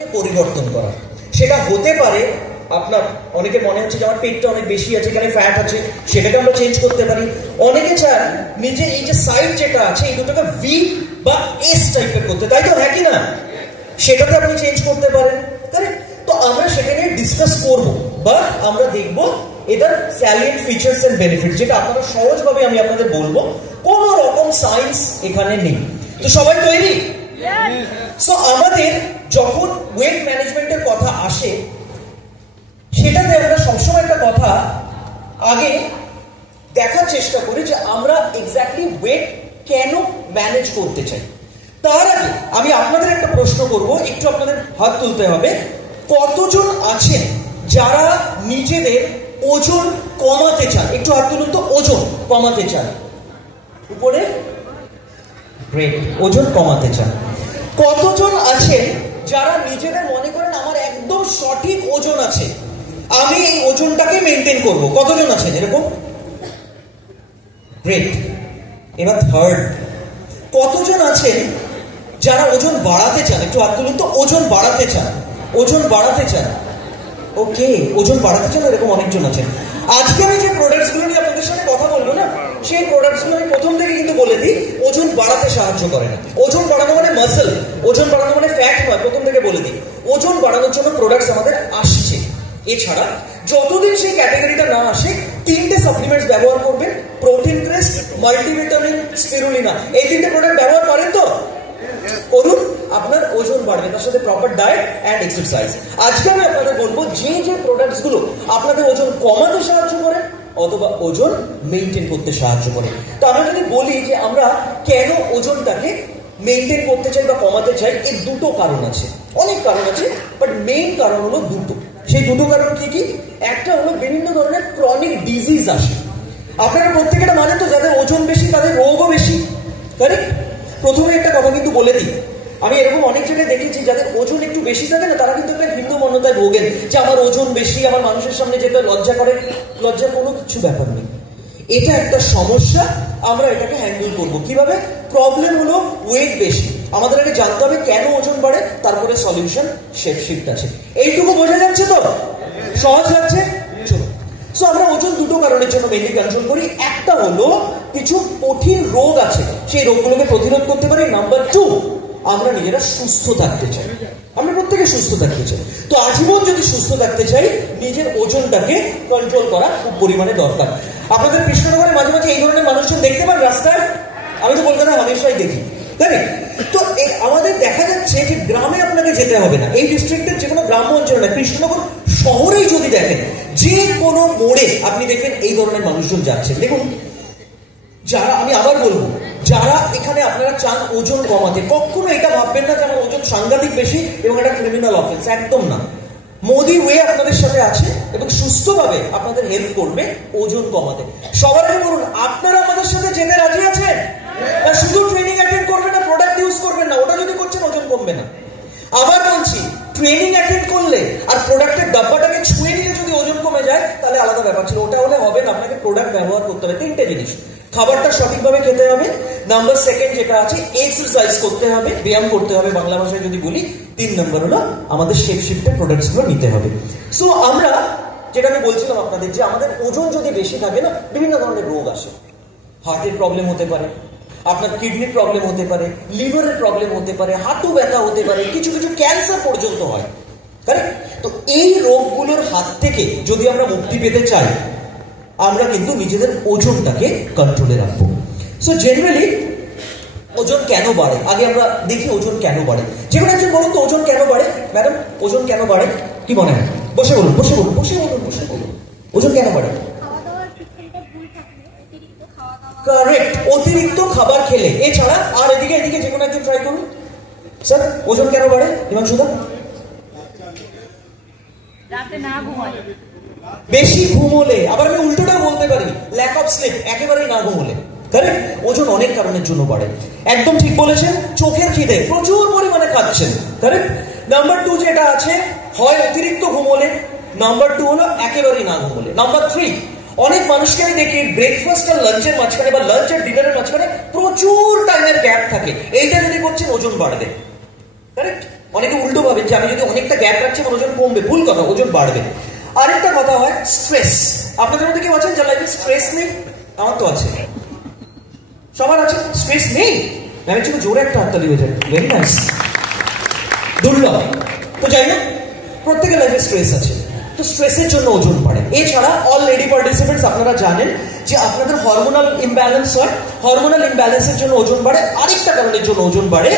পরিবর্তন করা। সেটা হতে পারে আপনার অনেকে মনে হচ্ছে যে আমার পেটটা অনেক বেশি আছে, এখানে ফ্যাট আছে, সেটাকে আমরা চেঞ্জ করতে পারি। অনেকে চান নিজে এই যে সাইড যেটা আছে এই দুটোকে ভি বা এস টাইপের করতে, তাই তো, হ্যাঁ কি না? সেটাতে আপনি চেঞ্জ করতে পারেন, কারেক্ট? তো আমরা সেটা নিয়ে ডিসকাস করবো বা আমরা দেখবো এটার স্যালিয়েন্ট ফিচার্স এন্ড বেনিফিট, যেটা আপনারা সহজভাবে আমি আপনাদের বলবো, কোন রকম সায়েন্স এখানে নেই। তো সবাই তৈরি? সো আমাদের যখন ওয়েট ম্যানেজমেন্টের কথা আসে, সেটাতে আমরা সবসময় একটা কথা আগে দেখার চেষ্টা করি যে আমরা এক্স্যাক্টলি ওয়েট কেন ম্যানেজ করতে চাই। তার আগে আমি আপনাদের একটা প্রশ্ন করব, একটু আপনাদের হাত তুলতে হবে। কতজন আছেন যারা নিজেদের ওজন কমাতে চান? একটু হাত তুলুন তো। ওজন কমাতে চান, উপরে, গ্রেট, ওজন কমাতে চান। কতজন আছেন যারা নিজেদের মনে করেন আমার একদম সঠিক ওজন আছে, আমি এই ওজনটাকে মেনটেন করব? কতজন আছেন এরকম? গ্রেট। এবার থার্ড, কতজন আছেন যারা ওজন বাড়াতে চান? একটু হাত তুলুন তো। ওজন বাড়াতে চান, ওজন বাড়াতে চান, ওকে, ওজন বাড়াতে চান, এরকম অনেকজন আছেন। আজকে আমি যে প্রোডাক্টস গুলো নিয়ে আপনাদের সাথে কথা বলবো না, সেই প্রোডাক্টস গুলো আমি প্রথম থেকে কিন্তু বলে দিই ওজন বাড়াতে সাহায্য করে না। ওজন বাড়ানো মানে মাসল, ওজন বাড়ানো মানে ফ্যাট নয়, প্রথম থেকে বলে দিই। ওজন বাড়ানোর জন্য প্রোডাক্টস আমাদের আসছে। এছাড়া যতদিন সেই ক্যাটাগরিটা না আসে, 3টে সাপ্লিমেন্টস ব্যবহার করবেন, প্রোটিন ক্রেস্ট, মাল্টিভিটামিন, স্পিরুলিনা। এই 3টে প্রোডাক্ট ব্যবহার করেন তো? করুন, আপনার ওজন বাড়বে, তার সাথে প্রপার ডায়েট অ্যান্ড এক্সারসাইজ। আজকে আমি আপনাদের বলবো যে যে প্রোডাক্টস গুলো আপনাদের ওজন কমাতে সাহায্য করে অথবা ওজন মেনটেন করতে সাহায্য করে। তো আমরা যদি বলি যে আমরা কেন ওজনটাকে মেনটেন করতে চাই বা কমাতে চাই, এর দুটো কারণ আছে। অনেক কারণ আছে, বাট মেইন কারণ হলো দুটো। সেই দুটো কারণ কি কি? একটা হলো বিভিন্ন ধরনের ক্রনিক ডিজিজ আসে। আপনারা প্রত্যেকটা মানে তো যাদের ওজন বেশি তাদের রোগও বেশি, কারেক্ট? প্রথমে একটা কথা কিন্তু বলে দিই, আমি এরকম অনেক জায়গায় দেখেছি যাদের ওজন একটু বেশি থাকে না, তারা কিন্তু একটা হিন্দু মন্যতায় ভোগেন যে আমার ওজন বেশি, আমার মানুষের সামনে যেতে লজ্জা করে। লজ্জা কোনো কিছু ব্যাপার নেই, এটা একটা সমস্যা। আমরা এটাকে হ্যান্ডেল করবো কিভাবে? প্রবলেম হলো ওয়েট বেশি, আমাদের আগে জানতে হবে কেন ওজন বাড়ে, তারপরে সলিউশন শেপ শিফট আছে। এইটুকু বোঝা যাচ্ছে তো? সহজ লাগছে? চলো। সো আমরা ওজন দুটো কারণের জন্য মেইনলি কন্ট্রোল করি। একটা হলো কিছু কঠিন রোগ আছে, সেই রোগগুলোকে প্রতিরোধ করতে পারি। নাম্বার 2, আমরা নিজেরা সুস্থ থাকতে চাই। আমরা প্রত্যেকে সুস্থ থাকতে চাই। তো আজীবন যদি সুস্থ থাকতে চাই, নিজের ওজনটাকে কন্ট্রোল করা খুব পরিমাণে দরকার। আপনাদের কৃষ্ণনগরে মাঝে মাঝে এই ধরনের মানুষজন দেখতে পান রাস্তায়? আমি তো কলকাতায় হামেশাই দেখি, তাই না? তো আমাদের দেখা যাচ্ছে যে গ্রামে আপনাকে যেতে হবে না, এই ডিস্ট্রিক্টের যে কোনো গ্রাম্য অঞ্চলে না, কৃষ্ণনগর শহরেই যদি দেখেন, যে কোনো মোড়ে আপনি দেখবেন এই ধরনের মানুষজন যাচ্ছেন। দেখুন, যারা, আমি আবার বলবো, যারা এখানে আপনারা চান ওজন কমাতে, কখনো এটা ভাববেন না যে আমার ওজন সাংঘাতিক বেশি এবং এটা ক্রিমিনাল অফেন্স, একদম না। মোদি ওয়ে আপনাদের সাথে আছে এবং সুস্থভাবে আপনাদের হেল্প করবে ওজন কমাতে। সবার আগে বলুন, আপনারা আমাদের সাথে যেতে রাজি আছেন? না শুধু ট্রেনিং অ্যাটেন্ড করবেন না, প্রোডাক্ট ইউজ করবেন না, ওটা যদি করছেন ওজন কমবে না। আবার বলছি, ট্রেনিং অ্যাটেন্ড করলে আর প্রোডাক্টের ডাব্বাটাকে ছুঁয়ে নিলে যদি ওজন কমে যায় তাহলে আলাদা ব্যাপার ছিল, ওটা হলে হবে না। আপনাকে প্রোডাক্ট ব্যবহার করতে হবে। 3টে জিনিস, খাবারটা সঠিকভাবে খেতে হবে, নাম্বার 2 যেটা আছে এক্সারসাইজ করতে হবে, ব্যায়াম করতে হবে বাংলা ভাষায় যদি বলি, 3 নম্বর হলো আমাদের শেপ শিফটের প্রোডাক্টস গুলো নিতে হবে। সো আমরা যেটা আমি বলছিলাম আপনাদের, যে আমাদের ওজন যদি বেশি থাকে না, বিভিন্ন ধরনের রোগ আসে। হার্টের প্রবলেম হতে পারে, আপনার কিডনির প্রবলেম হতে পারে, লিভারের প্রবলেম হতে পারে, হাঁটু ব্যথা হতে পারে, কিছু কিছু ক্যান্সার পর্যন্ত হয়, কারেক্ট? তো এই রোগগুলোর হাত থেকে যদি আমরা মুক্তি পেতে চাই, আমরা কিন্তু নিজেদের ওজনটাকে কন্ট্রোলে রাখবো। সো জেনারেলি ওজন কেন বাড়ে, আগে আমরা দেখি ওজন কেন বাড়ে। যে কোনো একজন বলুন তো, ওজন কেন বাড়ে? ম্যাডাম, ওজন কেন বাড়ে? কি মনে হয়? বসে বলুন, বসে বলুন, বসে বলুন, বসে বলুন। ওজন কেন বাড়ে? কারেক্ট, অতিরিক্ত খাবার খেলে। এছাড়া আর এদিকে এদিকে যে কোনো একজন ট্রাই করুন। স্যার, ওজন কেন বাড়ে? হিমাংশুদা? রাতে না ঘুমালে, বেশি ঘুমোলে। আবার আমি উল্টোটাও বলতে পারি, ল্যাক অফ স্লিপ, একেবারেই না ঘুমোলে। কারেক্ট? ওজন অনেক কারণের জন্য বাড়ে। একদম ঠিক বলেছেন, চোখের খিদে, প্রচুর পরিমাণে খাচ্ছেন, কারেক্ট? নাম্বার 2 যেটা আছে, হয় অতিরিক্ত ঘুমোলে, নাম্বার 2 হলো একেবারেই না ঘুমোলে। নাম্বার 3, অনেক মানুষকে আমি দেখি ব্রেকফাস্ট আর লাঞ্চের মাঝখানে বা লাঞ্চ আর ডিনারের মাঝখানে প্রচুর টাইমের গ্যাপ থাকে। এইটা যদি করছেন ওজন বাড়বে, কারেক্ট? অনেকে উল্টো ভাবেন যে আমি যদি অনেকটা গ্যাপ রাখছি আমার ওজন কমবে, ভুল কথা, ওজন বাড়বে। আরেকটা কথা হয় স্ট্রেস। আপনাদের মধ্যে কেউ আছেন যার লাইফে স্ট্রেস নেই? আমার তো আছে, সবার আছে। স্ট্রেস নেই? আমি ছিল জোরে একটা হাততালি হয়ে যায়, ভেরি নাইস, দুর্লভ। তো যাই না, প্রত্যেকের লাইফে স্ট্রেস আছে। তো স্ট্রেসের জন্য ওজন বাড়ে। এছাড়া অল লেডি পার্টিসিপেন্টস আপনারা জানেন যে আপনাদের হরমোনাল ইমব্যালেন্স হয়, হরমোনাল ইমব্যালেন্সের জন্য ওজন বাড়ে। আরেকটা কারণের জন্য ওজন বাড়ে,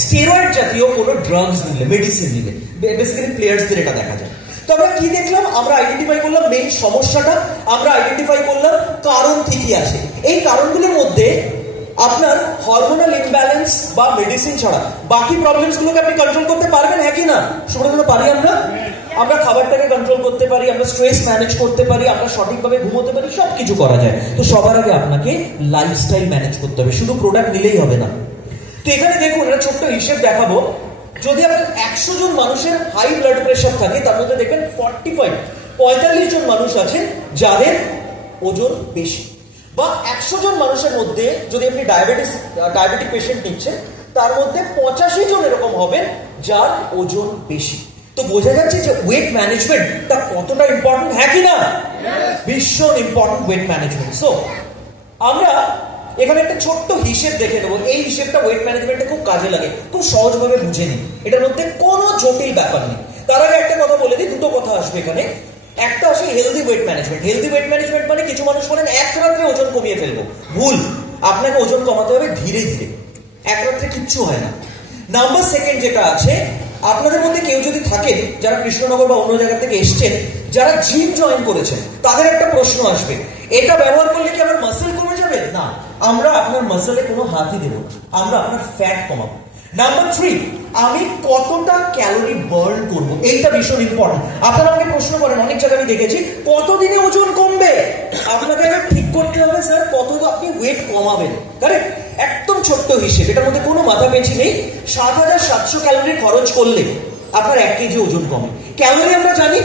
স্টেরয়েড জাতীয় কোনো ড্রাগস নিলে, মেডিসিন নিলে, বেসিক্যালি প্লেয়ার্সদের এটা দেখা যায়। তো আমরা কি দেখলাম? আমরা আইডেন্টিফাই করলাম মেইন সমস্যাটা, আমরা আইডেন্টিফাই করলাম কারণ কি কি আছে। এই কারণগুলোর মধ্যে আপনার হরমোনাল ইমব্যালেন্স বা মেডিসিন ছাড়া বাকি প্রবলেমস গুলোকে আপনি কন্ট্রোল করতে পারবেন, হ্যাঁ কি না? সুব্রত, পারি আমরা খাবারটাকে কন্ট্রোল করতে পারি, আমরা স্ট্রেস ম্যানেজ করতে পারি, আমরা সঠিকভাবে ঘুমোতে পারি, সবকিছু করা যায়। তো সবার আগে আপনাকে লাইফস্টাইল ম্যানেজ করতে হবে, শুধু প্রোডাক্ট নিলেই হবে না। তো এখানে দেখুন, একটা ছোট্ট হিসেব দেখাবো। যদি আপনার 100 জন মানুষের হাই ব্লাড প্রেশার থাকে, তার মধ্যে দেখবেন 45 জন মানুষ আছে যাদের ওজন বেশি। বা 100 জন মানুষের মধ্যে যদি আপনি ডায়াবেটিক পেশেন্ট নিচ্ছেন, তার মধ্যে 85 জন এরকম হবেন যার ওজন বেশি। তো বোঝা যাচ্ছে যে ওয়েট ম্যানেজমেন্টটা কতটা ইম্পর্টেন্ট, হ্যাঁ কি না? ভীষণ ইম্পর্টেন্ট ওয়েট ম্যানেজমেন্ট। সো আমরা এখানে একটা ছোট্ট হিসেব দেখে নেবো। এই হিসেবটা ওয়েট ম্যানেজমেন্টে খুব কাজে লাগে, খুব সহজভাবে বুঝে নিন, এটার মধ্যে কোনো জটিল ব্যাপার নেই। তার আগে একটা কথা বলে দিই, দুটো কথা আসবে এখানে। একটা আসে healthy wait management. Healthy wait management মানে কিছু মানুষ বলেন এক রাত্রে ওজন কমিয়ে ফেলবো, ভুল। আপনাকে ওজন কমাতে হবে ধীরে ধীরে, এক রাত্রে কিচ্ছু হয় না। নাম্বার সেকেন্ড যেটা আছে, আপনাদের মধ্যে কেউ যদি থাকেন যারা কৃষ্ণনগর বা অন্য জায়গা থেকে এসছেন, যারা জিম জয়েন করেছেন, তাদের একটা প্রশ্ন আসবে, এটা ব্যবহার করলে কি আমার মাসেল কমে যাবে? না, আমরা আপনার মাসেলে কোনো হাতই দেবো না, আমরা আপনার ফ্যাট কমাবো। নাম্বার 3, আমি কতটা ক্যালোরি বার্ন করব, এইটা ভীষণ ইম্পর্টেন্ট। আপনারা আমাকে প্রশ্ন করেন, অনেক জায়গায় আমি দেখেছি, কতদিনে ওজন কমবে? আপনাকে ঠিক করতে হবে স্যার কত আপনি ওয়েট কমাবেন, কারেক্ট? একদম ছোট্ট হিসেব, এটার মধ্যে কোনো মাথা পেঁচি নেই। 7700 ক্যালোরি খরচ করলে আপনার 1 কেজি ওজন কমে। ক্যালোরি আমরা জানি,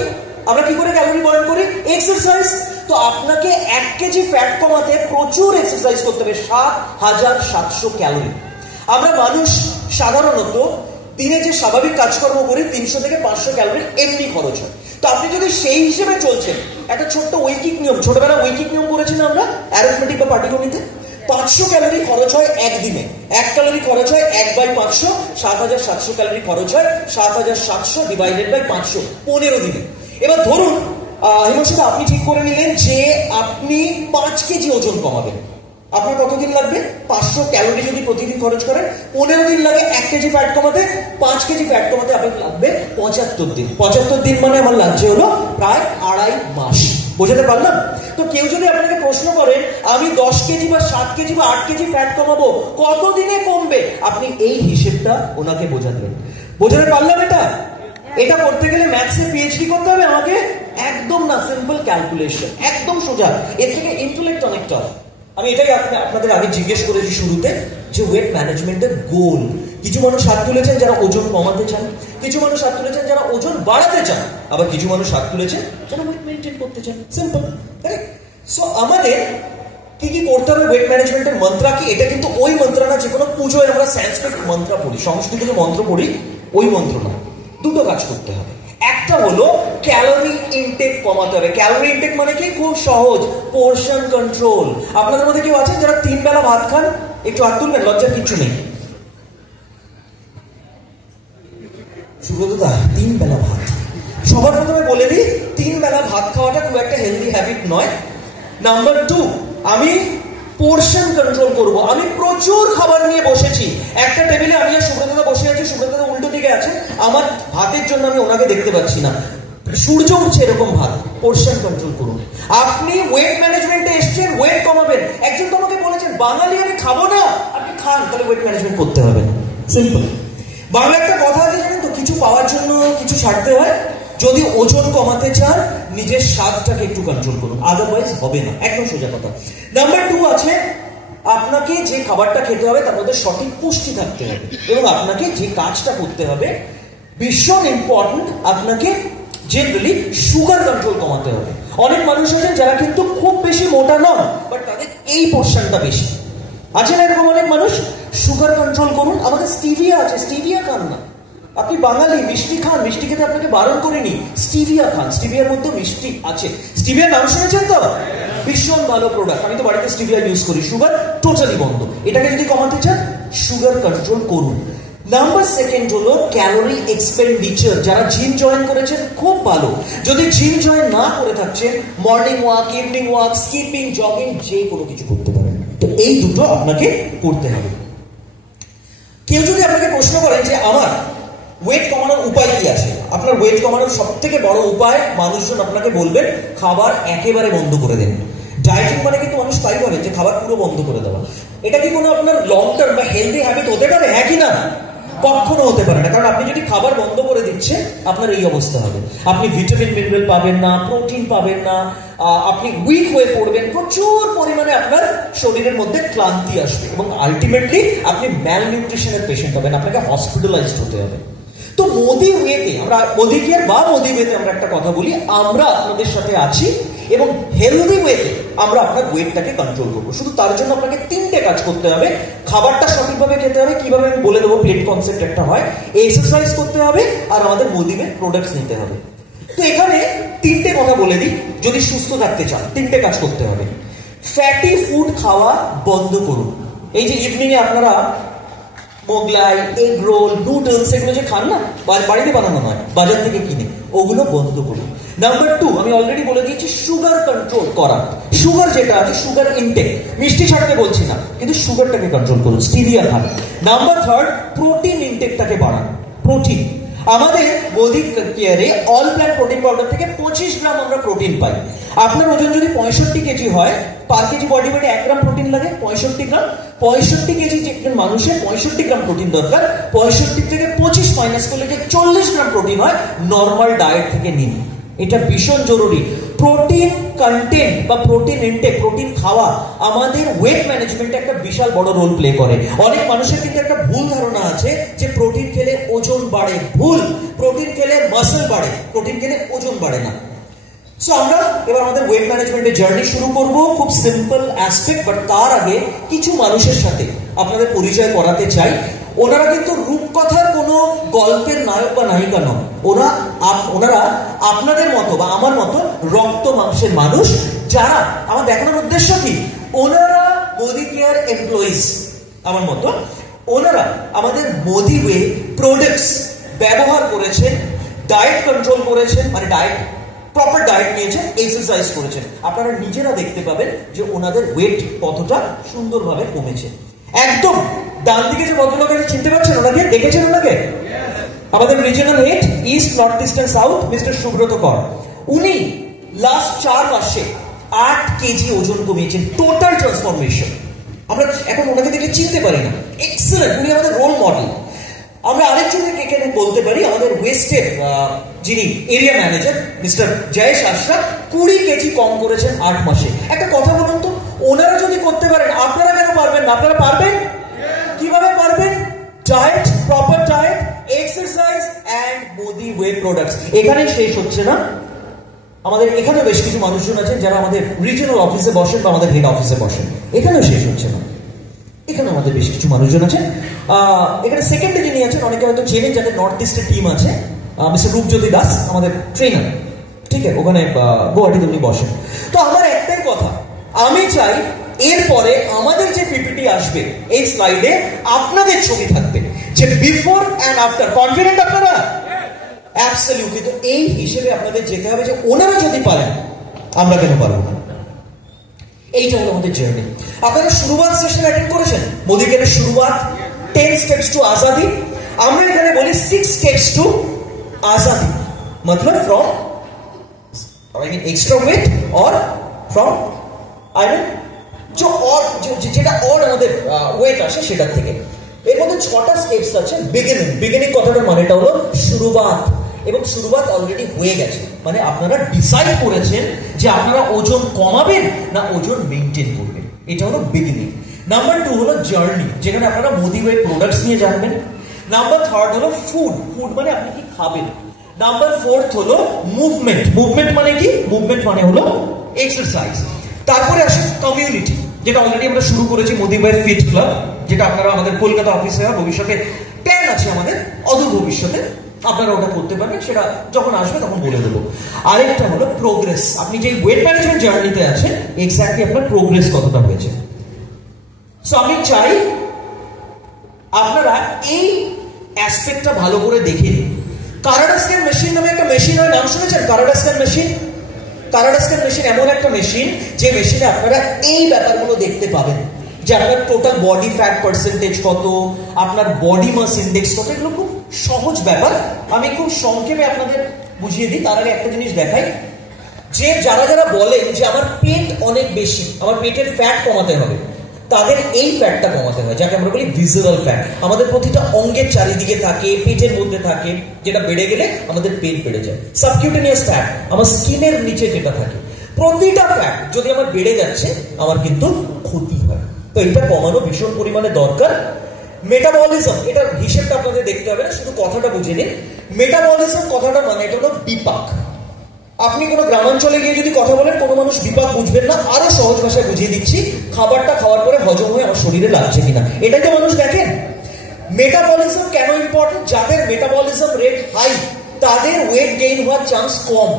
আমরা কি করে ক্যালোরি বার্ন করি? এক্সারসাইজ। তো আপনাকে 1 কেজি ফ্যাট কমাতে প্রচুর এক্সারসাইজ করতে হবে, 7700 ক্যালোরি। আমরা মানুষ সাধারণত দিনে যে স্বাভাবিক কাজকর্ম করি 300 থেকে 500 ক্যালোরি এমনি খরচ হয়। তো আপনি যদি সেই হিসেবে চলছেন, একটা ছোট্ট ঐকিক নিয়ম, ছোটবেলায় ঐকিক নিয়ম করেছেন আমরা অ্যারিথমেটিক বা পাটিগণিতে, 500 ক্যালোরি খরচ হয় একদিনে, 1 ক্যালোরি খরচ হয় 1/500, 7700 ক্যালোরি খরচ হয় 7700 ডিভাইডেড বাই 500, 15 দিনে। এবার ধরুন হিমশিদা আপনি ঠিক করে নিলেন যে আপনি 5 কেজি ওজন কমাবেন, আপনার কতদিন লাগবে? 500 ক্যালোরি যদি প্রতিদিন খরচ করেন, 15 দিন লাগে 1 কেজি ফ্যাট কমাতে। 5 কেজি ফ্যাট কমাতে আপনার লাগবে 75 দিন। 75 দিন মানে আমার লাগছে হলো প্রায় 2.5 মাস। বোঝাতে পারলাম? তো কেউ যদি আপনাকে প্রশ্ন করে আমি 10 কেজি বা 7 কেজি বা 8 কেজি ফ্যাট কমাবো, কতদিনে কমবে? আপনি এই হিসেবটা ওনাকে বোঝাবেন। বোঝাতে পারলাম? এটা করতে গেলে ম্যাথসে পিএইচডি করতে হবে আমাকে? একদম না, সিম্পল ক্যালকুলেশন, একদম সোজা। এর থেকে ইন্টেলেক্ট অনেকটা। আমি এটাই আপনাদের আগে জিজ্ঞেস করেছি শুরুতে যে ওয়েট ম্যানেজমেন্টের গোল। কিছু মানুষ হাত তুলেছেন যারা ওজন কমাতে চান, কিছু মানুষ হাত তুলেছেন যারা ওজন বাড়াতে চান, আবার কিছু মানুষ হাত তুলেছেন যারা ওয়েট মেনটেন করতে চান। Simple, correct? সো আমাদের কি কি করতে হবে ওয়েট ম্যানেজমেন্টের মন্ত্রা কি? এটা কিন্তু ওই মন্ত্র না যে কোনো পুজোয় আমরা সংস্কৃত মন্ত্র পড়ি, সংস্কৃত যে মন্ত্র পড়ি ওই মন্ত্র না। দুটো কাজ করতে হবে। একটা হলো ক্যালোরি ইনটেক কমাতে হবে। ক্যালোরি ইনটেক মানে কি? খুব সহজ, পোর্শন কন্ট্রোল। আপনাদের মধ্যে কেউ আছেন যারা 3 বেলা ভাত খান? একটু হাত তুলবেন, লজ্জার কিছু নেই। সুব্রতদা 3 বেলা ভাত, সবার প্রথমে বলে দিই 3 বেলা ভাত খাওয়াটা খুব একটা হেলদি হ্যাবিট নয়। নাম্বার 2, আমি পোর্শন কন্ট্রোল করব। আমি প্রচুর খাবার নিয়ে বসেছি, একটা টেবিলে আমি আর সুব্রতদা বসে আছি, সুব্রতদা উল্টো দিকে আছে, আমার ভাতের জন্য আমি ওনাকে দেখতে পাচ্ছি না, সূর্য উঠছে এরকম ভাত। পোর্শন কন্ট্রোল করুন। আপনি ওয়েট ম্যানেজমেন্টে এসছেন, ওয়েট কমাবেন, একজন তোমাকে বলেছেন বাঙালি আমি খাবো না, আপনি খান, তাহলে ওয়েট ম্যানেজমেন্ট করতে হবে। সিম্পল। বাংলা একটা কথা আছে জানেন তো, কিছু পাওয়ার জন্য কিছু ছাড়তে হয়। যদি ওজন কমাতে চান নিজের স্বাদটাকে একটু কন্ট্রোল করুন, আদারওয়াইজ হবে না, একদম সোজা কথা। নাম্বার 2 আছে, আপনাকে যে খাবারটা খেতে হবে তার মধ্যে সঠিক পুষ্টি থাকতে হবে, এবং আপনাকে যে কাজটা করতে হবে ভীষণ ইম্পর্টেন্ট, আপনাকে জেনারেলি সুগার কন্ট্রোল কমাতে হবে। অনেক মানুষ আছেন যারা কিন্তু খুব বেশি মোটা নন, বাট তাদের এই পোর্শনটা বেশি আছে না, এরকম অনেক মানুষ। সুগার কন্ট্রোল করুন। আমাদের স্টিভিয়া আছে, স্টিভিয়া খান না, আপনি বাঙালি, মিষ্টি খান, মিষ্টি খেতে আপনাকে বারণ করিনি। স্টিভিয়া খান, স্টিভিয়ার মধ্যে মিষ্টি আছে। স্টিভিয়ার নাম শুনেছেন তো? ভীষণ ভালো প্রোডাক্ট। আমি তো বাড়িতে স্টিভিয়া ইউজ করি। সুগার টোটালি বন্ধ। এটাকে যদি কমাতে চান, সুগার কন্ট্রোল করুন। নাম্বার সেকেন্ড হলো ক্যালোরি এক্সপেন্ডিচার। যারা জিম জয়েন করেছেন খুব ভালো। যদি জিম জয়েন না করে থাকছেন, morning walk, evening walk, skipping, jogging, যে কোনো কিছু করতে পারেন। তো এই দুটো আপনাকে করতে হবে। কেউ যদি আপনাকে প্রশ্ন করেন যে আমার ওয়েট কমানোর উপায় কি আছে, আপনার ওয়েট কমানোর সব থেকে বড় উপায় মানুষজন আপনাকে বলবেন খাবার একেবারে বন্ধ করে দেন। ডায়েটিং মানে কিন্তু মানুষ তাই ভাবে যে খাবার পুরো বন্ধ করে দেওয়া। এটা কি কোনো আপনার লং টার্ম বা হেলদি হ্যাবিট হতে পারে? হ্যাঁ কি না? কখনো হতে পারে না। কারণ আপনি যদি খাবার বন্ধ করে দিচ্ছেন, আপনার এই অবস্থা হবে। আপনি ভিটামিন মিনারেল পাবেন না, প্রোটিন পাবেন না, আপনি উইক হয়ে পড়বেন, প্রচুর পরিমাণে আপনার শরীরের মধ্যে ক্লান্তি আসবে এবং আলটিমেটলি আপনি ম্যাল নিউট্রিশনের পেশেন্ট হবেন, আপনাকে হসপিটালাইজড হতে হবে। তো মোদি ওয়েতে আমরা, মোদি কেয়ার বা মোদি ওয়েতে আমরা একটা কথা বলি, আমরা আপনাদের সাথে আছি এবং হেলদি ওয়েতে আমরা আপনার ওয়েটটাকে কন্ট্রোল করবো। শুধু তার জন্য আপনাকে 3টে কাজ করতে হবে। খাবারটা সঠিকভাবে খেতে হবে, কিভাবে আমি বলে দেবো, প্লেট কনসেপ্ট একটা হয়, এক্সারসাইজ করতে হবে, আর আমাদের মোদি ওয়েট প্রোডাক্টস নিতে হবে। তো এখানে 3টে কথা বলে দিই, যদি সুস্থ থাকতে চান 3টে কাজ করতে হবে। ফ্যাটি ফুড খাওয়া বন্ধ করুন। এই যে ইভিনিং এ আপনারা মোগলাই, এগ রোল, নুডলস এগুলো যে খান না, বাড়িতে বানানো নয়, বাজার থেকে কিনে, ওগুলো বন্ধ করুন। নাম্বার 2, আমি অলরেডি বলে দিয়েছি, সুগার কন্ট্রোল করা। সুগার যেটা আছে, সুগার ইনটেক, মিষ্টি ছাড়তে বলছি না, কিন্তু সুগারটাকে কন্ট্রোল করুন, স্টিভিয়া খান। নাম্বার 3, প্রোটিন ইনটেকটাকে বাড়ান। প্রোটিন আমাদের মোদি কেয়ারে অল প্ল্যান প্রোটিন পাউডার থেকে 25 গ্রাম আমরা প্রোটিন পাই। আপনার ওজন যদি 65 কেজি হয়, পার কেজি বডি ওয়েটে 1 গ্রাম প্রোটিন লাগে, 65 গ্রাম। 65 কেজি যে মানুষের 65 গ্রাম প্রোটিন দরকার, 65 থেকে 25 মাইনাস করলে যে 40 গ্রাম প্রোটিন হয়, নর্মাল ডায়েট থেকে নিন। এটা ভীষণ জরুরি। প্রোটিন কন্টেন্ট বা প্রোটিন ইনটেক, প্রোটিন খাওয়া আমাদের ওয়েট ম্যানেজমেন্টে একটা বিশাল বড় রোল প্লে করে। অনেক মানুষের কিন্তু একটা ভুল ধারণা আছে যে প্রোটিন খেলে ওজন বাড়ে। ভুল। প্রোটিন খেলে মাসল বাড়ে, প্রোটিন খেলে ওজন বাড়ে না। সো আমরা এবার আমাদের ওয়েট ম্যানেজমেন্টের জার্নি শুরু করব। খুব সিম্পল অ্যাসপেক্ট, বাট তার আগে কিছু মানুষের সাথে আপনাদের পরিচয় করাতে চাই। ওনারা কিন্তু রূপকথার কোনো গল্পের নায়ক বা নায়িকা নন। ওনারা আপনাদের মতো বা আমার মতো রক্ত মাংসের মানুষ, যারা, আমার দেখানোর উদ্দেশ্য কি, ওনারা মোদি কেয়ার এমপ্লয়িজ আমার মতো। ওনারা আমাদের মোদি ওয়ে প্রোডাক্টস ব্যবহার করেছেন, ডায়েট কন্ট্রোল করেছেন, মানে প্রপার ডায়েট নিয়েছেন, এক্সারসাইজ করেছেন। আপনারা নিজেরা দেখতে পাবেন যে ওনাদের ওয়েট কতটা সুন্দরভাবে কমেছে। একদম ডান দিকে যে ভদ্রলোক আছে, চিনতে পারছেন ওনাকে? দেখেছেন ওনাকে? আমাদের regional head east, north east and south, mister Subrata Kar. উনি লাস্ট 4 মাসে 8 কেজি ওজন কমিয়েছেন। Total transformation. আমরা এখন ওনাকে দেখলে চিনতে পারি না। এক্সেলেন্ট, উনি আমাদের রোল মডেল। আমরা আরেকজনকে এখানে বলতে পারি, আমাদের ওয়েস্টের যিনি area manager mister Jayesh Ashraf, 20 KG কম করেছেন 8 মাসে। একটা কথা বলুন তো, ওনারা যদি করতে পারেন, আপনারা কেন পারবেন না? আপনারা পারবেন। কিভাবে পারবেন? Diet, proper diet, exercise and মোদি ওয়ে প্রোডাক্টস। এখানেই শেষ হচ্ছে না, আমাদের এখানে বেশ কিছু মানুষজন আছেন যারা আমাদের রিজিওনাল অফিসে বসেন বা আমাদের হেড অফিসে বসেন। এখানেও শেষ হচ্ছে না, এখানে আমাদের বেশ কিছু মানুষজন আছেন। এখানে সেকেন্ডে যিনি আছেন, অনেকে হয়তো চেনেন, যাদের নর্থ ইস্টের টিম আছে, মিস্টার রূপজ্যোতি দাস, আমাদের ট্রেনার, ঠিক আছে, ওখানে গুয়াহাটিতে উনি বসেন। তো আমার একটাই কথা, আমি চাই এরপরে আমাদের যে পিপিটি আসবে, এই স্লাইডে আপনাদের ছবি থাকবে, যে বিফোর এন্ড আফটার। কনফিডেন্ট আপনারা? অ্যাবসলিউটলি। তো এই হিসেবে আপনাদের যেতে হবে যে ওনারা যদি পারেন, আমরা কেন পারবো না? এইটা হলো আমাদের জার্নি। আপনারা শুরুয়াত সেশন অ্যাটেন্ড করেছেন? মোদি কেয়ারের শুরুয়াত, 10 স্টেপস টু আজাদি। আমরা এখানে বলি 6 স্টেপস টু আজাদি, मतलब फ्रॉम एक्स्ट्रा वेट और फ्रॉम যেটা অড আমাদের ওয়েট আসে সেটার থেকে। এর মধ্যে 6টা স্টেপস আছে। বিগিনিং কথাটার মানেটা হলো শুরুয়াত, এবং শুরুয়াত অলরেডি হয়ে গেছে, মানে আপনারা ডিসাইড করেছেন যে আপনারা ওজন কমাবেন না ওজন মেনটেন করবেন। এটা হলো বিগিনিং। নাম্বার 2 হলো জার্নি, যেখানে আপনারা মোদি ওয়ে প্রোডাক্টস নিয়ে জানবেন। নাম্বার 3 হলো ফুড মানে আপনি কি খাবেন। নাম্বার 4 হলো মুভমেন্ট মানে কি? মুভমেন্ট মানে হলো এক্সারসাইজ। তারপরে আসে কমিউনিটি, যেটা অলরেডি আমরা শুরু করেছি, মোদি ওয়ে ফিট ক্লাব, যেটা আপনারা আমাদের কলকাতা অফিসে ভবিষ্যতে প্ল্যান আছে আমাদের অদূর ভবিষ্যতে, আপনারা ওটা করতে পারবেন, সেটা যখন আসবে তখন বলে দেবো। আরেকটা হলো প্রোগ্রেস। আপনি যে ওয়েট ম্যানেজমেন্ট জার্নিতে আছেন, এক্স্যাক্টলি আপনার প্রোগ্রেস কতটা হয়েছে। সো আমি চাই আপনারা এই অ্যাসপেক্টটা ভালো করে দেখে নিন। কারাডা স্ক্যান মেশিন নামে একটা মেশিন হয়, নাম শুনেছেন? কারাডা স্ক্যান মেশিন। কারাডা স্ক্যান মেশিন এমন একটা মেশিন যে মেশিনে আপনারা এই ব্যাপারগুলো দেখতে পাবেন, যে আপনার টোটাল বডি ফ্যাট পার্সেন্টেজ কত, আপনার বডি মাস ইন্ডেক্স কত। এগুলো খুব সহজ ব্যাপার, আমি খুব সংক্ষেপে আপনাদের বুঝিয়ে দিই। তার আগে একটা জিনিস দেখাই, যে যারা যারা বলেন যে আমার পেট অনেক বেশি, আমার পেটের ফ্যাট কমাতে হবে, তাদের এই ফ্যাটটা কমাতে হয়, যাকে আমরা বলি ভিজিবল ফ্যাট। আমাদের প্রতিটা অঙ্গের চারিদিকে থাকে, পেটের মধ্যে থাকে, যেটা বেড়ে গেলে আমাদের পেট বেড়ে যায়। সাবকিউটেনিয়াস ফ্যাট আমার স্কিনের নিচে যেটা থাকে, প্রতিটা ফ্যাট যদি আমার বেড়ে যাচ্ছে আমার কিন্তু ক্ষতি হয়। তো এটা কমানো ভীষণ পরিমাণে দরকার। মেটাবলিজম, এটার হিসেবটা আপনাদের দেখতে হবে না, শুধু কথাটা বুঝে নিন। মেটাবলিজম কথাটা মানে এটা হলো বিপাক। আপনি কোনো গ্রামাঞ্চলে গিয়ে যদি কথা বলেন, কোনো মানুষ বিপাক বুঝবেন না। আরো সহজ ভাষায় বুঝিয়ে দিচ্ছি, খাবারটা খাওয়ার পরে হজম হয়ে আমার শরীরে লাগছে কিনা, এটাই তো মানুষ দেখেন। মেটাবলিজম কেন ইম্পর্টেন্ট? যাদের মেটাবলিজম রেট হাই তাদের ওয়েট গেইন হওয়ার চান্স কম,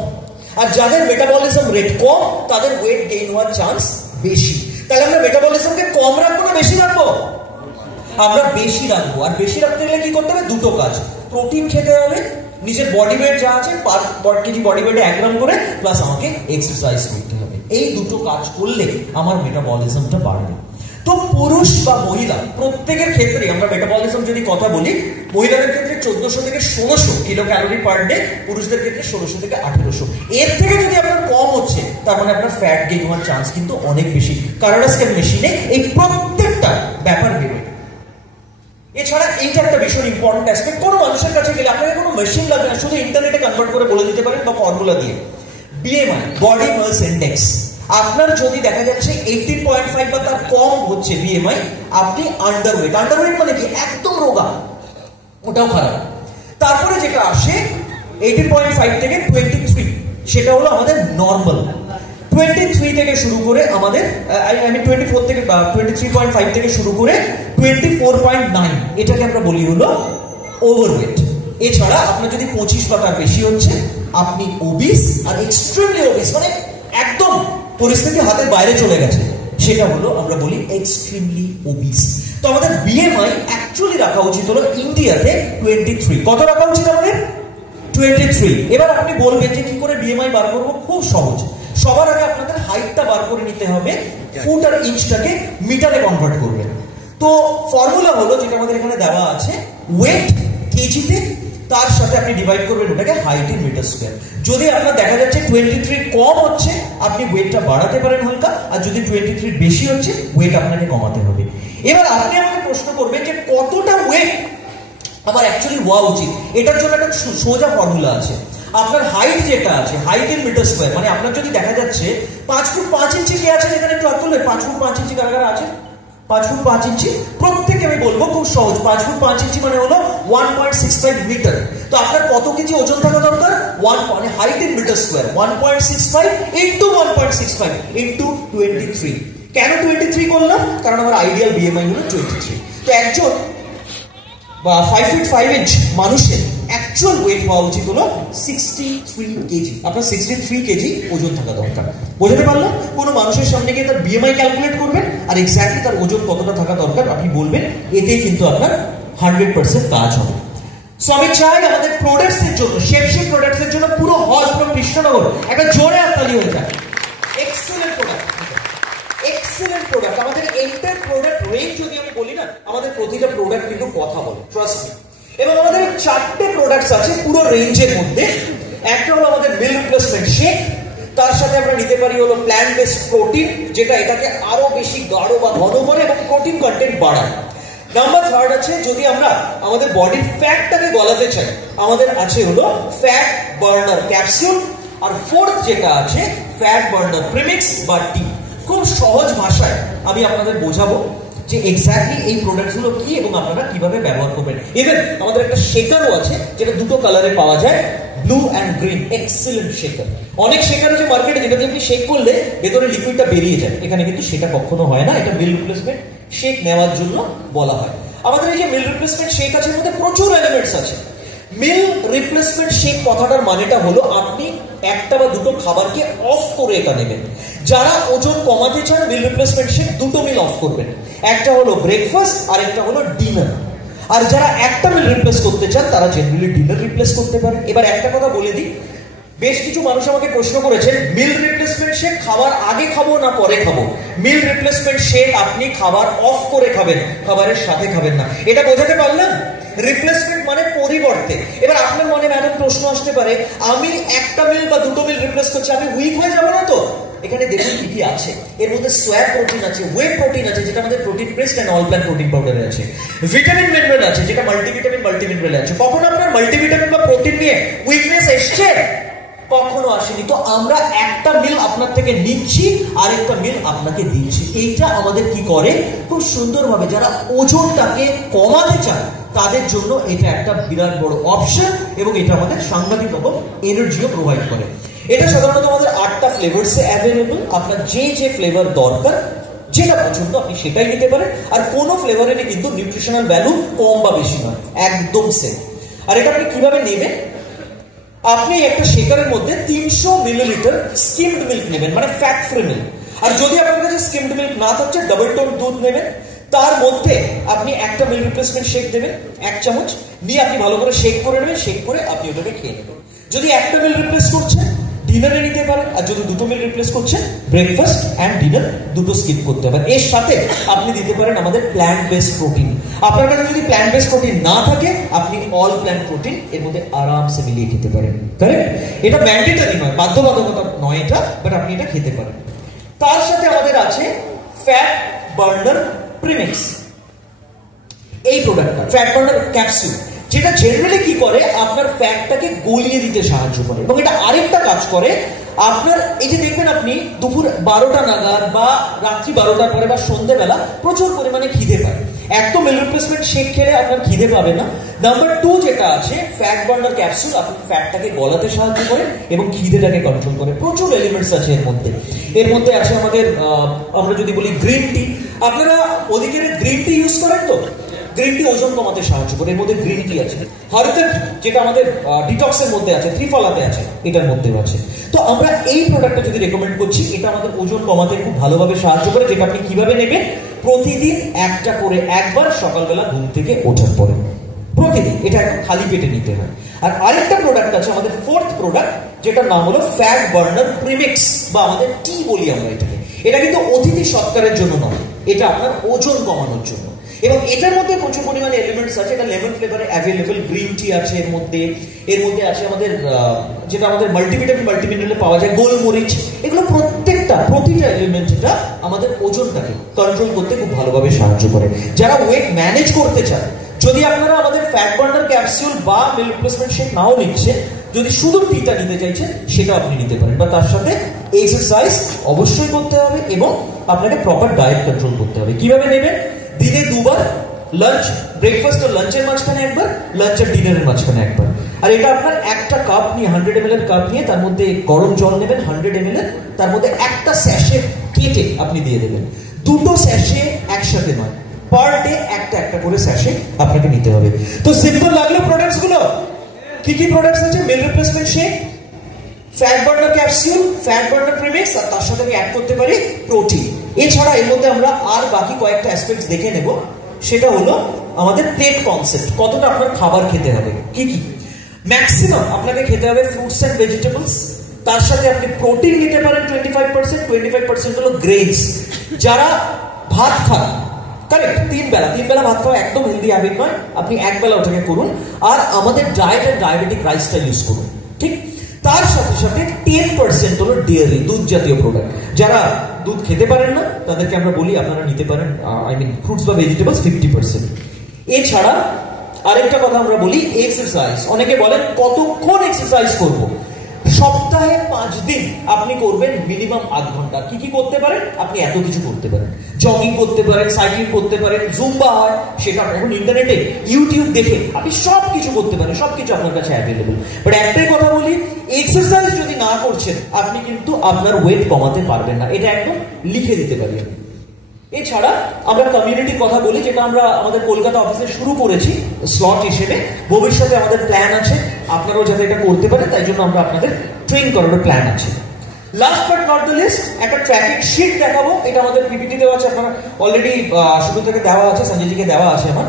আর যাদের মেটাবলিজম রেট কম তাদের ওয়েট গেইন হওয়ার চান্স বেশি। তাহলে আমরা মেটাবলিজমকে কম রাখবো না বেশি রাখবো? আমরা বেশি রাখবো। আর বেশি রাখতে গেলে কি করতে হবে? দুটো কাজ। প্রোটিন খেতে হবে, নিজের বডি ওয়েট যা আছে 5 কেজি বডি ওয়েটে 1 গ্রাম করে, প্লাস আমাকে এক্সারসাইজ করতে হবে। এই দুটো কাজ করলে আমার মেটাবলিজমটা বাড়বে। তো পুরুষ বা মহিলা প্রত্যেকের ক্ষেত্রে আমরা মেটাবলিজম যদি কথা বলি, মহিলাদের ক্ষেত্রে 1400 থেকে 1600 কিলো ক্যালোরি পার ডে, পুরুষদের ক্ষেত্রে 1600 থেকে 1800। এর থেকে যদি আপনার কম হচ্ছে, তার মানে আপনার ফ্যাট গেইন হওয়ার চান্স কিন্তু অনেক বেশি। কারাডা স্ক্যান মেশিনে এই প্রত্যেকটা ব্যাপার বেরোয়। এছাড়া এইটা একটা ভীষণ ইম্পর্টেন্ট অ্যাসপেক্ট। কোনো মানুষের কাছে গেলে আপনাকে কোনো মেশিন লাগবে না, শুধু ইন্টারনেটে কনভার্ট করে বলে দিতে পারেন বা ফর্মুলা দিয়ে। বিএমআই, বডি মাস ইন্ডেক্স, আপনার যদি দেখা যাচ্ছে 18.5 বা তার কম হচ্ছে বিএমআই, আপনি আন্ডারওয়েট। আন্ডারওয়েট মানে কি? একদম রোগা, ওটাও খারাপ। তারপরে যেটা আসে 18.5 থেকে 23, সেটা হলো আমাদের নর্মাল। 23 থেকে শুরু করে আমাদের 24 থেকে 23.5 থেকে শুরু করে 24.9, এটাকে আমরা বলি হলো ওভারওয়েট। এছাড়া আপনার যদি 25 বা তার বেশি হচ্ছে, আপনি ওবিস। আর এক্সট্রিমলি ওবিস মানে একদম পরিস্থিতি হাতের বাইরে চলে গেছে, সেটা হলো আমরা বলি এক্সট্রিমলি ওবিস। তো আমাদের বিএমআই অ্যাকচুয়ালি রাখা উচিত হলো ইন্ডিয়াতে 23। কত রাখা উচিত আমাদের? 23। এবার আপনি বলবেন যে কি করে বিএমআই বার করবো? খুব সহজ। সবার আগে আপনাদের হাইটটা বার করে নিতে হবে, ফুট আর ইঞ্চটাকে মিটারে কনভার্ট করবেন। তো ফর্মুলা হলো যেটা আমাদের এখানে দেওয়া আছে, ওয়েট কেজিতে, তার সাথে আপনি ডিভাইড করবেন ওটাকে হাইট ইন মিটার স্কয়ার। যদি আপনার দেখা যাচ্ছে 23 কম হচ্ছে, আপনি ওয়েটটা বাড়াতে পারেন হালকা, আর যদি 23 বেশি হচ্ছে, ওয়েট আপনাকে কমাতে হবে। এবার আপনি আমাকে প্রশ্ন করবেন যে কতটা ওয়েট আমার অ্যাকচুয়ালি হওয়া উচিত। এটার জন্য একটা সোজা ফর্মুলা আছে। আপনার হাইট যেটা আছে, হাইট ইন মিটার স্কয়ার, মানে আপনার যদি দেখা যাচ্ছে 5 ফুট 5 ইঞ্চি কে আছে এখানে, একটু হাত তুলবেন। 5 ফুট 5 ইঞ্চি কারা কারা আছে? 5 ফুট 5 ইঞ্চি প্রত্যেকে আমি বলবো, খুব সহজ। 5 ফুট 5 ইঞ্চি মানে হলো 1.65 মিটার। তো আপনার কত কেজি ওজন থাকা দরকার? 1 মানে height in metre square 1.65 into 1.65 into 23। কেন 23 করলাম? কারণ আমার আইডিয়াল বিএমআই হলো 23। তো একজন বা 5 ফিট 5 ইঞ্চ মানুষের অ্যাকচুয়াল ওয়েট হওয়া উচিত হলো 63 কেজি। আপনার 63 কেজি ওজন থাকা দরকার। বোঝাতে পারলাম? কোনো মানুষের সামনে গিয়ে তার বিএমআই ক্যালকুলেট করবেন, আর এক্স্যাক্টলি তার ওজন কতটা থাকা দরকার আপনি বলবেন, এতেই কিন্তু আপনার 100% কাজ হবে। সো আমি চাই আমাদের প্রোডাক্টসের জন্য, শেপশিপ প্রোডাক্টসের জন্য পুরো হল, পুরো কৃষ্ণনগর একটা জোরে হাততালি হয়ে যায়। Excellent product, excellent product. আমাদের এন্টার প্রোডাক্ট রেঞ্জ যদি আমি বলি না, আমাদের প্রতিটা প্রোডাক্ট কিন্তু কথা বলে, ট্রাস্ট মি। এবং আমাদের 4টে প্রোডাক্টস আছে পুরো রেঞ্জের মধ্যে। একটা হলো আমাদের মিল রিপ্লেসমেন্ট শেক, তার সাথে আমরা নিতে পারি হলো প্ল্যান্ট বেসড প্রোটিন, যেটা এটাকে আরো বেশি গাঢ় বা ঘন করে এবং প্রোটিন কন্টেন্ট বাড়ায়। নাম্বার 3 আছে, যদি আমরা আমাদের বডির ফ্যাটটাকে গলাতে চাই, আমাদের আছে হলো ফ্যাট বার্নার ক্যাপসুল। আর 4th যেটা আছে, ফ্যাট বার্নার প্রিমিক্স বা টি। খুব সহজ ভাষায় আমি আপনাদের বোঝাবো যে এক্স্যাক্টলি এই প্রোডাক্টগুলো কি এবং আপনারা কিভাবে ব্যবহার করবেন। ইভেন আমাদের একটা শেকারও আছে, যেটা দুটো কালারে পাওয়া যায়, blue and green. Excellent shaker. অনেক শেকার আছে মার্কেটে, যেটা আপনি শেক করলে ভেতরে লিকুইডটা বেরিয়ে যায়, এখানে কিন্তু সেটা কখনো হয় না। এটা মিল রিপ্লেসমেন্ট শেক নেওয়ার জন্য বলা হয়। আমাদের এই যে মিল রিপ্লেসমেন্ট শেক আছে, এর মধ্যে প্রচুর এলিমেন্টস আছে। মিল রিপ্লেসমেন্ট শেক কথাটার মানেটা হলো আপনি একটা বা দুটো খাবারকে অফ করে এটা নেবেন। যারা ওজন কমাতে চান মিল রিপ্লেসমেন্ট শেক দুটো মিল অফ করবেন, একটা হলো ব্রেকফাস্ট আর একটা হলো ডিনার। আর যারা একটা মিল রিপ্লেস করতে চান তারা জেনারেলি ডিনার রিপ্লেস করতে পারেন। এবার একটা কথা বলে দিই, বেশ কিছু মানুষ আমাকে প্রশ্ন করেছেন মিল রিপ্লেসমেন্ট শেক খাবার আগে খাবো না পরে খাবো। মিল রিপ্লেসমেন্ট শেক আপনি খাবার অফ করে খাবেন, খাবারের সাথে খাবেন না। এটা বোঝাতে পারলাম? রিপ্লেসমেন্ট মানে পরিবর্তে। এবার আপনার মনে ম্যাডাম প্রশ্ন আসতে পারে, আমি একটা মিল বা দুটো মিল রিপ্লেস করছি, আমি উইক হয়ে যাবো না তো? এখানে দেখুন কি কি আছে। এর মধ্যে সোয়া প্রোটিন আছে, ওয়ে প্রোটিন আছে যেটা আমাদের protein paste and all plant protein পাউডারে আছে, ভিটামিন মিনারেল আছে যেটা মাল্টিভিটামিন মাল্টিমিনারেল আছে। কখন আপনার মাল্টিভিটামিন বা প্রোটিন নিয়ে উইকনেস এসছে? কখনো আসেনি। তো আমরা একটা মিল আপনার থেকে নিচ্ছি আর একটা মিল আপনাকে দিচ্ছি। এইটা আমাদের কি করে খুব সুন্দরভাবে যারা ওজনটাকে কমাতে চায় তাদের জন্য এটা একটা বিরাট বড় অপশন, এবং এটা আমাদের সাংঘাতিক রকম এনার্জিও প্রোভাইড করে। এটা সাধারণত আমাদের 8টা ফ্লেভারসে অ্যাভেলেবল। আপনার যে যে ফ্লেভার দরকার, যেটা পছন্দ আপনি সেটাই নিতে পারেন। আর কোনো ফ্লেভারেরই কিন্তু নিউট্রিশনাল ভ্যালু কম বা বেশি নয়, একদম সেম। আর এটা আপনি কিভাবে নেবেন? আপনি একটা শেকারের মধ্যে 300 মিলিলিটার স্কিমড মিল্ক নেবেন, মানে ফ্যাট ফ্রি মিল্ক। আর যদি আপনার কাছে স্কিমড মিল্ক না থাকছে, ডাবল টোন দুধ নেবেন। তার মধ্যে আপনি একটা মিল রিপ্লেসমেন্ট শেক দেবেন 1 চামচ, নিয়ে আপনি ভালো করে শেক করে নেবেন। শেক করে আপনি ওটাকে খেয়ে নেবেন। যদি একটা মিল রিপ্লেস করছেন ডিনারে নিতে পারেন, আর যদি দুটো মিল রিপ্লেস করছেন ব্রেকফাস্ট এন্ড ডিনার দুটো স্কিপ করতে পারেন। এর সাথে আপনি দিতে পারেন আমাদের প্ল্যান্ট বেসড প্রোটিন। আপনার কাছে যদি প্ল্যান্ট বেসড প্রোটিন না থাকে, আপনি অল প্ল্যান্ট প্রোটিন এর মধ্যে আরামসে মিলিয়ে খেতে পারেন। কারেক্ট? এটা ম্যান্ডেটরি নয়, বাধ্যবাধকতা নয় এটা, বাট আপনি এটা খেতে পারেন। তার সাথে আমাদের আছে ফ্যাট বার্নার প্রিমিক্স। এই প্রোডাক্টটা ফ্যাট বার্নার ক্যাপসুল, যেটা জেনারেলি কি করে আপনার ফ্যাটটাকে গলিয়ে দিতে সাহায্য করে। এবং এটা আরেকটা কাজ করে, আপনার এই যে দেখবেন আপনি দুপুর 12টা নাগাদ বা রাত্রি 12টার পরে বা সন্ধ্যেবেলা প্রচুর পরিমাণে খিদে পায়, এত মিল রিপ্লেসমেন্ট শেক খেলে আপনার খিদে পাবে না। নাম্বার 2 যেটা আছে ফ্যাট বার্নার ক্যাপসুল, আপনি ফ্যাটটাকে গলাতে সাহায্য করে এবং খিদেটাকে কন্ট্রোল করে। প্রচুর এলিমেন্টস আছে এর মধ্যে। এর মধ্যে আছে আমাদের আমরা যদি বলি গ্রিন টি, আপনারা ওদিকে গ্রিন টি ইউজ করেন তো? গ্রিন টি ওজন কমাতে সাহায্য করে, এর মধ্যে গ্রিন টি আছে। হরকা যেটা আমাদের ডিটক্সের মধ্যে আছে, ত্রিফলাতে আছে, এটার মধ্যেও আছে। তো আমরা এই প্রোডাক্টটা যদি রেকমেন্ড করছি, এটা আমাদের ওজন কমাতে খুব ভালোভাবে সাহায্য করে। যেটা আপনি কিভাবে নেবেন? প্রতিদিন একটা করে, একবার সকালবেলা ঘুম থেকে ওঠার পরে, প্রতিদিন। এটা একদম খালি পেটে নিতে হয়। আর আরেকটা প্রোডাক্ট আছে আমাদের 4th প্রোডাক্ট, যেটার নাম হলো ফ্যাট বার্নার প্রিমিক্স, বা আমাদের টি বলি আমরা এটাকে। এটা কিন্তু অতিথি সৎকারের জন্য নয়, এটা আপনার ওজন কমানোর জন্য। এবং এটার মধ্যে প্রচুর পরিমাণে এলিমেন্টস আছে। এটা লেমন ফ্লেভারে অ্যাভেলেবল, গ্রিন টি আছে এর মধ্যে। এর মধ্যে আছে আমাদের যেটা আমাদের মাল্টিভিটামিন মাল্টিমিনারেলে পাওয়া যায়, গোলমরিচ। এগুলো প্রতিটা এলিমেন্ট এটা আমাদের ওজনটাকে কন্ট্রোল করতে খুব ভালোভাবে সাহায্য করে। যারা ওয়েট ম্যানেজ করতে চান, যদি আপনারা আমাদের ফ্যাট বার্নার ক্যাপসুল বা মিল রিপ্লেসমেন্ট শেক নাও নিচ্ছেন, যদি শুধু টিটা নিতে চাইছেন সেটা আপনি নিতে পারেন। বা তার সাথে এক্সারসাইজ অবশ্যই করতে হবে এবং আপনাকে প্রপার ডায়েট কন্ট্রোল করতে হবে। কিভাবে নেবেন? দিনে 2 বার, লাঞ্চ, ব্রেকফাস্ট ও লাঞ্চের মাঝখানে একবার, লাঞ্চ আর ডিনারের মাঝখানে একবার। আর এটা আপনার একটা কাপ নিয়ে, 100 ml এর কাপ নিয়ে, তার মধ্যে গরম জল নেবেন 100 ml এর, তার মধ্যে একটা স্যাশে কেটে আপনি দিয়ে দেবেন। দুটো স্যাশে একসাথে নয়, পার ডে একটা করে স্যাশে আপনাকে নিতে হবে। তো সিম্পল লাগলো প্রোডাক্টস গুলো? কি কি প্রোডাক্টস আছে? Meal replacement shake, fat burner capsule, fat burner premix, আর তার সাথে আমি অ্যাড করতে পারি প্রোটিন। এছাড়া এর মধ্যে আমরা আর বাকি কয়েকটা অ্যাসপেক্টস দেখে নেব। সেটা হলো আমাদের প্লেট কনসেপ্ট, কতটা আপনার খাবার খেতে হবে। কি কি? ম্যাক্সিমাম আপনাকে খেতে হবে ফ্রুটস এন্ড ভেজিটেবলস। তার সাথে আপনি প্রোটিন নিতে পারেন 25% হলো গ্রেইনস। যারা ভাত খান, কারেক্ট, 3 বেলা ভাত খাওয়া একদম হেলদি হ্যাবিট নয়, আপনি 1 বেলা ওটাকে করুন। আর আমাদের ডায়েটের ডায়াবেটিক রাইসটা ইউজ করুন, ঠিক? তার সাথে সাথে 10% হলো ডেয়ারি, দুধ জাতীয় প্রোডাক্ট। যারা দুধ খেতে পারেন না তাদেরকে আমরা বলি আপনারা নিতে পারেন ফ্রুটস বা ভেজিটেবলস 50%। এছাড়া আরেকটা কথা আমরা বলি এক্সারসাইজ। অনেকে বলেন কতক্ষণ এক্সারসাইজ করব? সপ্তাহে 5 দিন আপনি করবেন মিনিমাম 8 ঘন্টা। কি কি করতে পারেন? আপনি এত কিছু করতে পারেন, জগিং করতে পারেন, সাইক্লিং করতে পারেন, জুম্বা হয়, সেটা এখন ইন্টারনেটে ইউটিউব দেখে আপনি সব কিছু করতে পারেন, সবকিছু আপনার কাছে অ্যাভেলেবল। বাট একটাই কথা বলি, এক্সারসাইজ যদি না করছেন আপনি কিন্তু আপনার ওয়েট কমাতে পারবেন না, এটা একদম লিখে দিতে পারি আমি। এছাড়া আমরা কমিউনিটির কথা বলি, যেটা আমরা আমাদের কলকাতা অফিসে শুরু করেছি স্লট হিসেবে। ভবিষ্যতে আমাদের প্ল্যান আছে আপনারাও যাতে এটা করতে পারেন, তাই জন্য আমরা আপনাদের ট্রেন করানোর প্ল্যান আছে। Last but not the least, একটা ট্র্যাকিং শিট দেখাবো। এটা আমাদের পিপিটি দেওয়া আছে, আপনারা অলরেডি শুরু থেকে দেওয়া আছে, সঞ্জয়জিকে দেওয়া আছে আমার,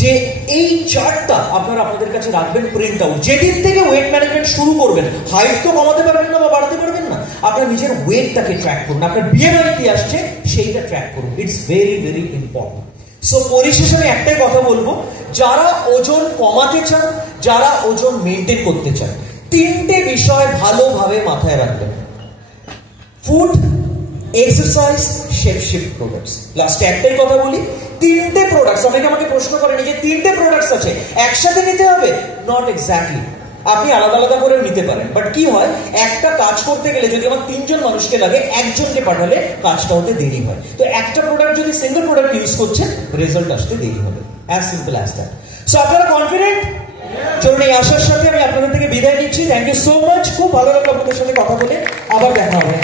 যে এই চার্টটা আপনারা আপনাদের কাছে রাখবেন প্রিন্ট আউট। যেদিন থেকে ওয়েট ম্যানেজমেন্ট শুরু করবেন, হাইট তো কমাতে পারবেন না বা বাড়াতে পারবেন না, আপনার নিজের ওয়েটটাকে ট্র্যাক করুন, আপনার বিএমআই কি আসছে সেইটা ট্র্যাক করুন। It's very very important. So পরিশেষে আমি একটাই কথা বলবো, যারা ওজন কমাতে চান, যারা ওজন মেনটেন করতে চান, তিনটে বিষয় ভালোভাবে মাথায় রাখবেন: food, exercise, shape shift products. লাস্টে একটাই কথা বলি, তিনটে প্রোডাক্টস। অনেকে আমাকে প্রশ্ন করেন যে তিনটে প্রোডাক্টস আছে একসাথে নিতে হবে, নট এক্স্যাক্টলি। আপনি আলাদা আলাদা করে নিতে পারেন, বাট কি হয়, একটা কাজ করতে গেলে যদি আমার 3জন মানুষকে লাগে, একজনকে পাঠালে কাজটা হতে দেরি হয়। তো একটা প্রোডাক্ট যদি সিঙ্গেল প্রোডাক্ট ইউজ করছেন, রেজাল্ট আসতে দেরি হবে। As simple as that. So আপনারা কনফিডেন্ট? চলুন, এই আশার সাথে আমি আপনাদের থেকে বিদায় নিচ্ছি। Thank you so much. খুব ভালো লাগলো আপনাদের সাথে কথা বলে। আবার দেখা হবে।